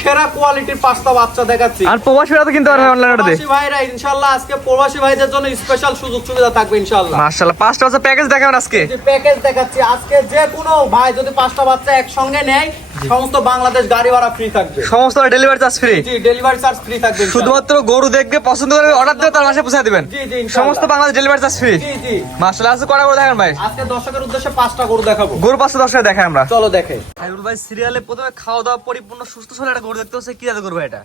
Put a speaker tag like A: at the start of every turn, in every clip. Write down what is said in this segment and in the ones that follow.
A: সেরা কোয়ালিটির পাঁচটা বাচ্চা দেখাচ্ছি।
B: আর প্রবাসীরা তো কিনতে পারবে অনলাইন অর্ডারে
A: প্রবাসী ভাইরা ইনশাল্লাহ আজকে প্রবাসী ভাইদের জন্য স্পেশাল সুযোগ সুবিধা থাকবে ইনশাল্লাহ।
B: মাশাআল্লাহ পাঁচটা হচ্ছে প্যাকেজ দেখাবেন আজকে।
A: যে প্যাকেজ দেখাচ্ছি আজকে যে কোনো ভাই যদি পাঁচটা বাচ্চা একসঙ্গে নেয় সমস্ত বাংলাদেশ গাড়ি ভাড়া ফ্রি থাকবে।
B: সমস্ত ডেলিভারি চার্জ ফ্রি
A: জি ডেলিভারি চার্জ ফ্রি থাকবে
B: শুধুমাত্র গরু দেখবে পছন্দ করবে অর্ডার দিয়ে তার মাসে পৌঁছে দিবেন।
A: জি জি
B: সমস্ত বাংলাদেশ ডেলিভারি চার্জ ফ্রি
A: জি জি।
B: মাশাআল্লাহ আজকে কটা করে দেখেন ভাই?
A: আজকে দর্শকের উদ্দেশ্যে পাঁচটা গরু দেখাবো।
B: গরু পাঁচটা দশটা দেখাই আমরা।
A: চলো দেখে
B: হাইরুল ভাই সিরিয়ালে প্রথমে খাওয়া দাওয়া পরিপূর্ণ সুস্থ সবল একটা দেখতে হচ্ছে কি ভাই এটা?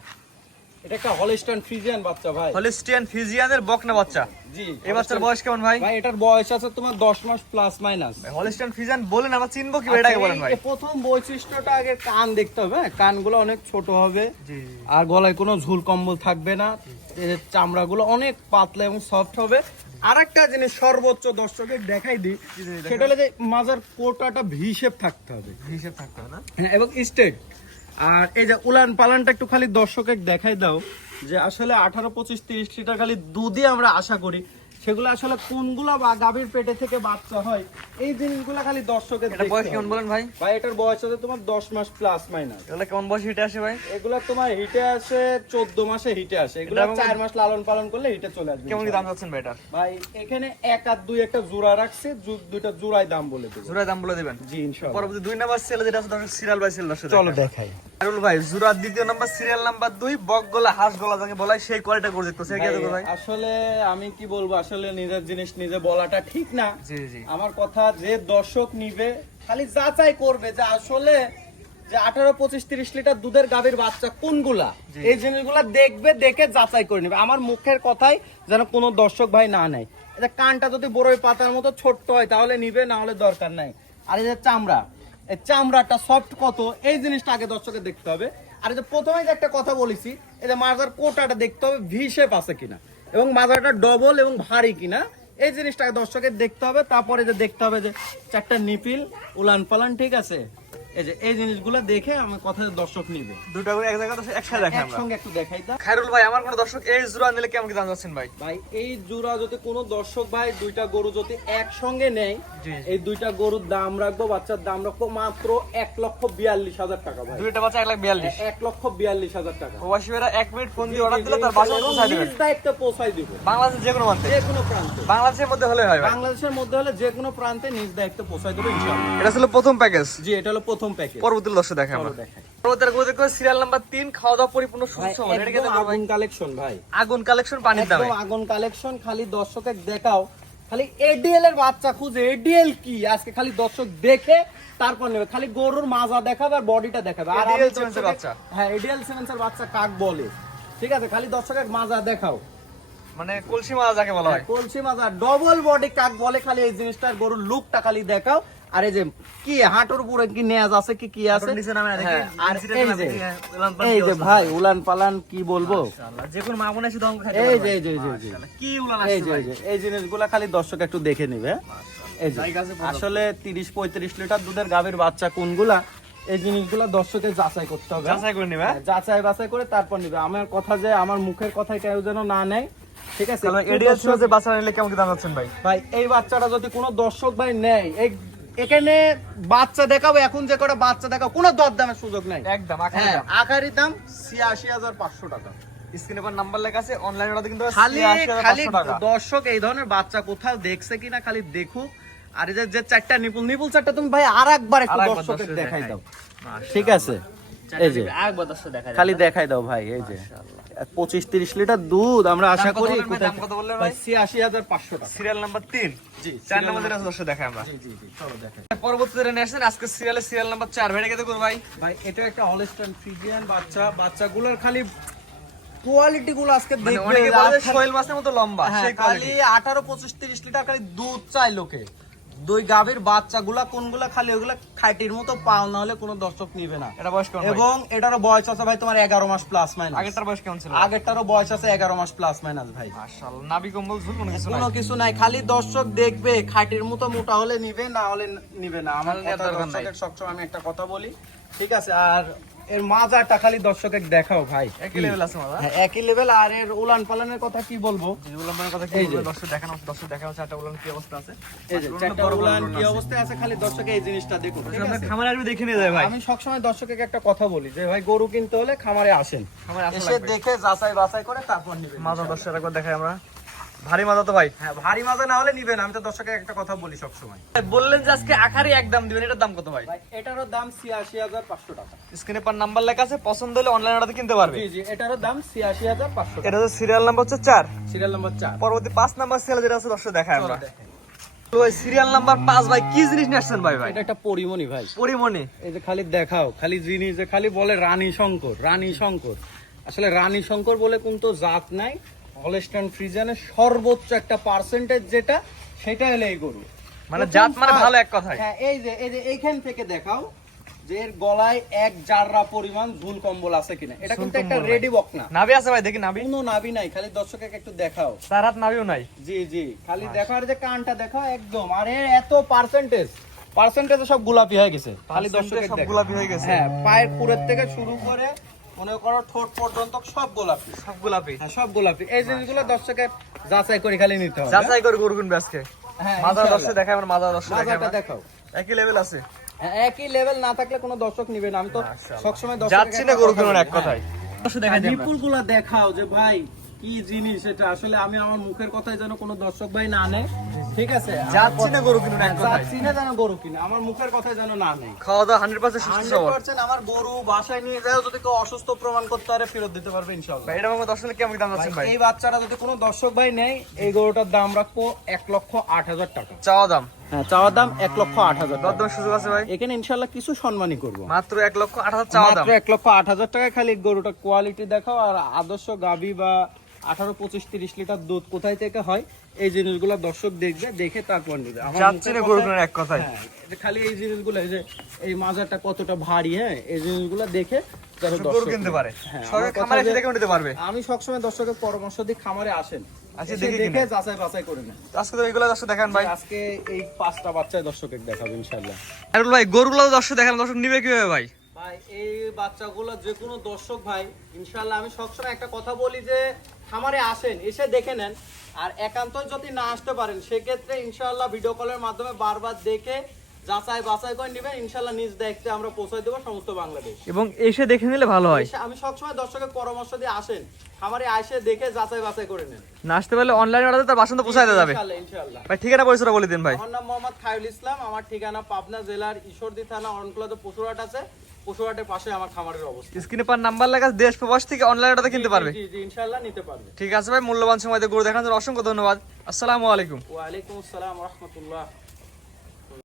A: এটা একটা হলিস্টান ফ্রিজিয়ান বাচ্চা ভাই।
B: হলিস্টিয়ান ফিজিয়ানের বকনা বাচ্চা?
A: জি
B: এই বাচ্চার বয়স কেমন ভাই?
A: ভাই এটার বয়স আছে তোমার দশ মাস প্লাস মাইনাস
B: হলিস্টিয়ান ফিজিয়ান বলেন আমরা চিনবো কি এটাকে বলেন ভাই।
A: প্রথম বৈশিষ্ট্যটা আগে কান দেখতে হবে হ্যাঁ? কানগুলো অনেক ছোট হবে।
B: জি
A: আর গলায় কোনো ঝুল কম্বল থাকবে না। এর চামড়াগুলো অনেক পাতলা এবং সফট হবে। আরেকটা জিনিস সর্বোচ্চ দর্শকের দেখাই দিই সেটা হলো যে মাজার কোটাটা ভি শেপ থাকতে হবে।
B: হিসেব থাকতে হবে না?
A: হ্যাঁ, এবং স্টেট আর এই যে উলান পালানটা একটু খালি দর্শকের দেখাই দাও যে আসলে আঠারো পঁচিশ তিরিশ লিটার খালি দুধই আমরা আশা করি। সেগুলো আসলে কোনগুলা বা গাভীর পেটে থেকে বাচ্চা হয় এই জিনিসগুলো খালি দর্শকের
B: এটা বয়স কেমন বলেন ভাই?
A: ভাই এটার বয়স আছে তোমার দশ মাস প্লাস মাইনাস
B: এগুলো কেমন বয়স হিটে আসে ভাই?
A: এগুলা তোমার হিটে আসে চোদ্দ মাসে হিটে আসে। এগুলো চার মাস লালন পালন করলে হিটে চলে আসবে
B: কেমন দাম যাচ্ছেন ভাই এটা
A: ভাই এখানে এক আর দুই একটা জোড়া রাখছে দুইটা জোড়ায় দাম বলে দেবো।
B: জোড়ায় দাম বলে দিবেন?
A: জি ইনশাআল্লাহ
B: পরবর্তী দুই নাম্বার সেল যেটা আছে দর্শক সিরিয়াল বাই দর্শক
A: চলো দেখাই।
B: হাইরুল ভাই দ্বিতীয় নাম্বার সিরিয়াল নাম্বার দুই বক গলা যাকে বলা সেই কোয়ালিটি গরু দেখতেছে ভাই
A: আসলে আমি কি বলব আসলে নিজের জিনিস নিজে বলাটা ঠিক না।
B: জি জি।
A: আমার কথা যে দর্শক নিবে খালি যাচাই করবে যে আসলে যে আঠারো পঁচিশ তিরিশ লিটার দুধের গাভীর বাচ্চা কোনগুলা? এই জিনিসগুলা দেখবে দেখে যাচাই করে নেবে। আমার মুখের কথাই যেন কোনো দর্শক ভাই না নেয়। এটা কানটা যদি বড়ই পাতার মতো ছোট্ট হয় তাহলে নিবে না হলে দরকার নাই। আর এই যে চামড়া চামড়াটা সফট কত, এই জিনিসটা আগে দর্শকে দেখতে হবে। আর এই যে প্রথমে যে একটা কথা বলেছি, এই যে মাজার কোটাটা দেখতে হবে ভি শেপ আছে কিনা। এবং মাজারটা ডবল এবং ভারী কিনা, এই জিনিসটাকে দর্শকের দেখতে হবে। তারপরে যে দেখতে হবে যে চারটা নিপিল উলান পালান ঠিক আছে? এই যে এই জিনিসগুলো দেখে আমি কথা দর্শক নিবে।
B: দুটা করে এক জায়গায় একসাথে দেখাই আমরা।
A: একসঙ্গে একটু দেখাই দাও
B: খাইরুল ভাই আমার কোন দর্শক এই জোড়া নিলে কেমন কি দাম যাচ্ছেন ভাই?
A: ভাই এই জোড়া যদি কোনো দর্শক ভাই দুইটা গরু যদি একসঙ্গে নেয় এই দুইটা গরুর দাম রাখব বাচ্চার দাম রাখব মাত্র এক লক্ষ বিয়াল্লিশ হাজার টাকা ভাই।
B: দুইটা বাচ্চা এক লাখ বিয়াল্লিশ।
A: এক লক্ষ বিয়াল্লিশ হাজার টাকা।
B: প্রবাসী ভাইরা এক মিনিট ফোন দিয়ে অর্ডার দিলে তার বাসায় পৌঁছায়
A: দায়িত্বে দিব।
B: বাংলাদেশের যে কোনো প্রান্তে।
A: যে কোনো প্রান্তে।
B: বাংলাদেশের মধ্যে হলে হয়
A: বাংলাদেশের মধ্যে হলে যে কোনো প্রান্তে নিজ দায়িত্ব পৌঁছাই দেবো ইনশাআল্লাহ।
B: এটা ছিল প্রথম প্যাকেজ
A: জি এটা হলো প্রথম প্যাকেজ
B: দর্শক দেখাই আমরা। সিরিয়াল নাম্বার তিন খাওয়া দাওয়া পরিপূর্ণ সুস্থ। এটা কি
A: একদম
B: দেখো ভাই?
A: আগুন কালেকশন ভাই।
B: আগুন কালেকশন পানির দামে
A: আগুন কালেকশন খালি দেখাও। খালি এডিএল এর বাচ্চা খুঁজে এডিএল কি? আজকে খালি দর্শক দেখে তারপর নেবে। খালি গরুর মাজা দেখাবে আর বডিটা দেখাবে। আর
B: সেভেন্সের বাচ্চা।
A: হ্যাঁ এডিএল সেভেন্সের বাচ্চা কাক বলে? ঠিক আছে খালি দর্শকের মাজা দেখাও।
B: মানে কলসি মাছ যাকে বলা হয়।
A: কলসি মাজা ডবল বডি কাক বলে খালি এই জিনিসটার গরুর লুকটা খালি দেখাও। আর এই যে কি হাঁটুর উপরে কি নেয়াজ আছে কি কি আছে? হ্যাঁ, আর এই যে
B: হ্যাঁ,
A: এই ভাই উলান পালান কি বলব?
B: যে কোনো মা বোনে শুধু
A: এই যে এই যে এই যে, এই যে।
B: মাশাআল্লাহ, কি উলান
A: এই যে এই জিনিসগুলা খালি দর্শক একটু দেখে নিবে এই যে
B: জায়গা আছে পুরো।
A: আসলে তিরিশ পঁয়ত্রিশ লিটার দুধের গাভীর বাচ্চা কোনগুলা এই জিনিসগুলা দর্শকের যাচাই করতে হবে
B: যাচাই করে নিবে, হ্যাঁ?
A: হ্যাঁ, যাচাই বাছাই করে তারপর নিবে। আমার কথা যে আমার মুখের কথাই কেউ যেন না নেয় ঠিক আছে? দর্শক-
B: যে বাচ্চা নিলে কেমন দাম যাচ্ছেন ভাই?
A: ভাই এই বাচ্চাটা যদি কোনো দর্শক ভাই নেয় এই এখানে বাচ্চা দেখাবো এখন যে কটা বাচ্চা দেখাবো কোনো দরদামের সুযোগ নাই।
B: একদম আকারে
A: হ্যাঁ
B: দাম।
A: ছিয়াশি হাজার পাঁচশো টাকা।
B: স্ক্রিনে পর নাম্বার লেখা আছে অনলাইন অর্ডার কিন্তু
A: খালি খালি দর্শক এই ধরনের বাচ্চা কোথাও দেখছে কিনা খালি দেখুক। আর এই যে- চারটা নিপুল নিপুল চারটা তুমি ভাই আর একবার একটু দর্শকের দেখাই। দাও। ঠিক আছে? এই যে। খালি দেখাই দাও ভাই এই যে। পঁচিশ তিরিশ লিটার দুধ আমরা আশা করি? ছিয়াশি হাজার পাঁচশো টাকা।
B: সিরিয়াল নাম্বার তিন? চার নাম্বার
A: number-
B: দেখাই আমরা।
A: জি জি জি চলো দেখাই।
B: পরবর্তী যেটা নিয়ে আসছেন আজকে সিরিয়ালে সিরিয়াল নাম্বার চার। ভাই ভাই?
A: ভাই এটা একটা ফ্রিজিয়ান বাচ্চা। বাচ্চাগুলোর খালি কোয়ালিটি গুলো আজকে
B: মানে
A: দেখবে
B: অনেকে বলে
A: আর
B: মাছের মতো লম্বা
A: হ্যাঁ,
B: সেই
A: খালি
B: কোয়ালিটি
A: আঠারো পঁচিশ তিরিশ লিটার খালি দুধ চাই লোকে। দুই গাভীর বাচ্চাগুলা কোনগুলা খালি ওগুলা খাইটির মতো পাও না হলে কোনো দর্শক নিবে না।
B: এটা বয়স কেমন
A: এবং এটারও বয়স আছে ভাই তোমার এগারো মাস প্লাস মাইনাস
B: আগেরটার বয়স কেমন ছিল?
A: আগেরটারও বয়স আছে এগারো মাস প্লাস মাইনাস ভাই।
B: মাশাআল্লাহ নাভি কম্বল ঝুল কোনো কিছু নাই।
A: কোনো কিছু নাই খালি দর্শক দেখবে খাটির মতো মোটা হলে নিবে না হলে নিবে না। আমার কথা দর্শকের সবসময় আমি একটা কথা বলি ঠিক আছে? আর এর মাজাটা খালি দর্শকে দেখাও ভাই।
B: একই লেভেল আছে
A: হ্যাঁ, একই লেভেল আর এর উলান পালানের কথা কি বলব?
B: যে উলাম্বারের কথা কি বলব? দর্শক দেখানো দর্শক চারটা উলান কি অবস্থা আছে।
A: এই যে চারটা উলান কি অবস্থায় আছে? খালি দর্শকে এই জিনিসটা দেখুন
B: আমরা খামারে আসবে দেখে নিয়ে যায় ভাই।
A: আমি সবসময় দর্শকের একটা কথা বলি যে ভাই গরু কিনতে হলে খামারে আসেন। এসে দেখে যাচাই বাছাই করে তারপর নিবেন।
B: মাজা দর্শক একবার দেখাই আমরা। ভারী মাজা তো ভাই।
A: হ্যাঁ ভারী মাজা না হলে নিবেন আমি তো দর্শকের একটা কথা বলি সবসময়।
B: বললেন যে আজকে আখারি একদম দিবেন এটার দাম কত ভাই?
A: ভাই এটারও দাম ছিয়াশি হাজার পাঁচশো টাকা।
B: স্ক্রিনে পার নাম্বার লেখা আছে পছন্দ হলে অনলাইন অর্ডার কিনতে পারবে।
A: জি জি এটারও দাম ছিয়াশি হাজার পাঁচশো টাকা।
B: এটা হচ্ছে সিরিয়াল নাম্বার হচ্ছে চার।
A: সিরিয়াল নম্বর চার।
B: পরবর্তী পাঁচ নাম্বার সিরিয়াল যেটা আছে দর্শক দেখাই আমরা। সিরিয়াল নাম্বার পাঁচ ভাই কি জিনিস নিয়ে ভাই ভাই?
A: এটা একটা পরিমণি ভাই।
B: পরিমণি।
A: এই যে খালি দেখাও খালি জিনিস যে খালি বলে রানী শঙ্কর রানী শঙ্কর। আসলে রানী শঙ্কর বলে কোন তো জাত নাই হলস্টাইন ফ্রিজানের সর্বোচ্চ একটা পার্সেন্টেজ যেটা সেটা হলো এই গরু।
B: মানে জাত মানে ভালো এক কথায়।
A: হ্যাঁ এই যে এই যে এইখান থেকে দেখাও যে এর গলায় এক জাররা পরিমাণ ঝুল কম্বল আছে কিনা। এটা কিন্তু একটা। রেডি বক না।
B: নাভি আছে ভাই দেখি নাভি।
A: কোনো নাভি নাই খালি দর্শকে একটু দেখাও।
B: নাভিও নাই।
A: জি জি খালি দেখো আর যে কানটা দেখো একদম। আর এর এত পার্সেন্টেজ পার্সেন্টেজ সব গোলাপি হয়ে গেছে। খালি দর্শকের
B: সব গোলাপি হয়ে গেছে।
A: হ্যাঁ পায়ের পুরের থেকে শুরু করে মনে করো ঠোঁট পর্যন্ত সব গোলাপি।
B: সব গোলাপি।
A: হ্যাঁ সব গোলাপি। এই জিনিসগুলো দর্শকের যাচাই করে খালি নিতে হবে।
B: যাচাই করে
A: হ্যাঁ
B: মাথা
A: ইনশাআল্লাহ।
B: দর্শক দেখাই আমরা মাথা দর্শক দেখাই
A: দেখাও।
B: একই লেভেল আছে।
A: হ্যাঁ, একই লেভেল না থাকলে কোনো দর্শক নিবে না। আমি তো। সবসময়
B: যাচ্ছি না এক কথায়। দর্শক দেখাই দিই আমরা।
A: নিপুলগুলা দেখাও যে ভাই কি জিনিস এটা? আসলে আমি আমার মুখের কথাই যেন কোনো দর্শক ভাই না নেয় ঠিক আছে
B: যাচ্ছি না গরু কিনুন এক
A: যাচ্ছি না যেন গরু কিনে আমার মুখের কথাই যেন না নেই।
B: খাওয়া দাওয়া হান্ড্রেড পার্সেন্ট সুস্থ সবল।
A: 100% আমার গরু বাসায় নিয়ে যায় যদি কেউ অসুস্থ প্রমাণ করতে পারে ফেরত দিতে পারবে ইনশাআল্লাহ।
B: ভাই এটা আমার দর্শক কেমন দাম যাচ্ছেন ভাই
A: এই বাচ্চাটা যদি কোনো দর্শক ভাই নেই এই গরুটার দাম রাখব এক লক্ষ আট হাজার টাকা।
B: চাওয়া দাম?
A: হ্যাঁ চাওয়ার দাম এক লক্ষ আট হাজার
B: দরদাম সুযোগ আছে ভাই?
A: এখানে ইনশাল্লাহ কিছু সম্মানই করব।
B: মাত্র এক লক্ষ আট হাজার চাওয়া দাম।
A: মাত্র এক লক্ষ আট হাজার টাকায় খালি গরুটা কোয়ালিটি দেখাও আর আদর্শ গাবি বা আঠারো পঁচিশ তিরিশ লিটার দুধ কোথায় থেকে হয়? এই জিনিসগুলো দর্শক দেখবে দেখে তারপর নিবে।
B: এক কথায়।
A: হ্যাঁ, খালি এই জিনিসগুলো এই যে এই মাজারটা কতটা ভারী হ্যাঁ এই জিনিসগুলো দেখে হ্যাঁ, আমি সবসময় দর্শকের পরামর্শ দিই খামারে আসেন।
B: দেখে
A: যাচাই বাছাই করে নেন।
B: আজকে তো দর্শক দেখান ভাই।
A: আজকে এই পাঁচটা বাচ্চায় দর্শকের দেখাবো ইনশাল্লাহ
B: ভাই গরুগুলো দর্শক দেখান দর্শক নিবে কীভাবে ভাই?
A: ভাই এই বাচ্চাগুলো যে কোনো দর্শক ভাই ইনশাল্লাহ আমি সবসময় একটা কথা বলি যে খামারে আসেন এসে দেখে নেন। আর একান্ত যদি না আসতে পারেন সেক্ষেত্রে ইনশাল্লাহ ভিডিও কলের মাধ্যমে বারবার দেখে যাচাই বাছাই করে নেবেন। ইনশাল্লাহ নিজ দায়িত্বে আমরা পৌঁছায় দেবো সমস্ত বাংলাদেশ।
B: এবং এসে দেখে নিলে ভালো হয়।
A: আমি সবসময় দর্শকের পরামর্শ দিয়ে আসেন। খামারে আসে দেখে যাচাই বাছাই করে নেন।
B: না আসতে পারলে অনলাইন অর্ডার তার বাসন্ত পৌঁছায় দেওয়া যাবে।
A: ইনশাল্লাহ
B: ভাই ঠিকানা বলে দিন ভাই।
A: আমার নাম মোহাম্মদ খায়রুল ইসলাম। আমার ঠিকানা পাবনা জেলার ঈশ্বরদী থানা অরণকুলাতে পশুরহাট আছে। পশুরহাটের পাশে আমার খামারের অবস্থা।
B: স্ক্রিনে পার নাম্বার দেশ প্রবাস থেকে অনলাইন কিনতে পারবে।
A: জি জি ইনশাল্লাহ নিতে পারবে।
B: ঠিক আছে ভাই মূল্যবান সময় দিয়ে গরু দেখানোর জন্য অসংখ্য ধন্যবাদ। আসসালামু আলাইকুম।
A: আসসালাম রহমতুল্লাহ।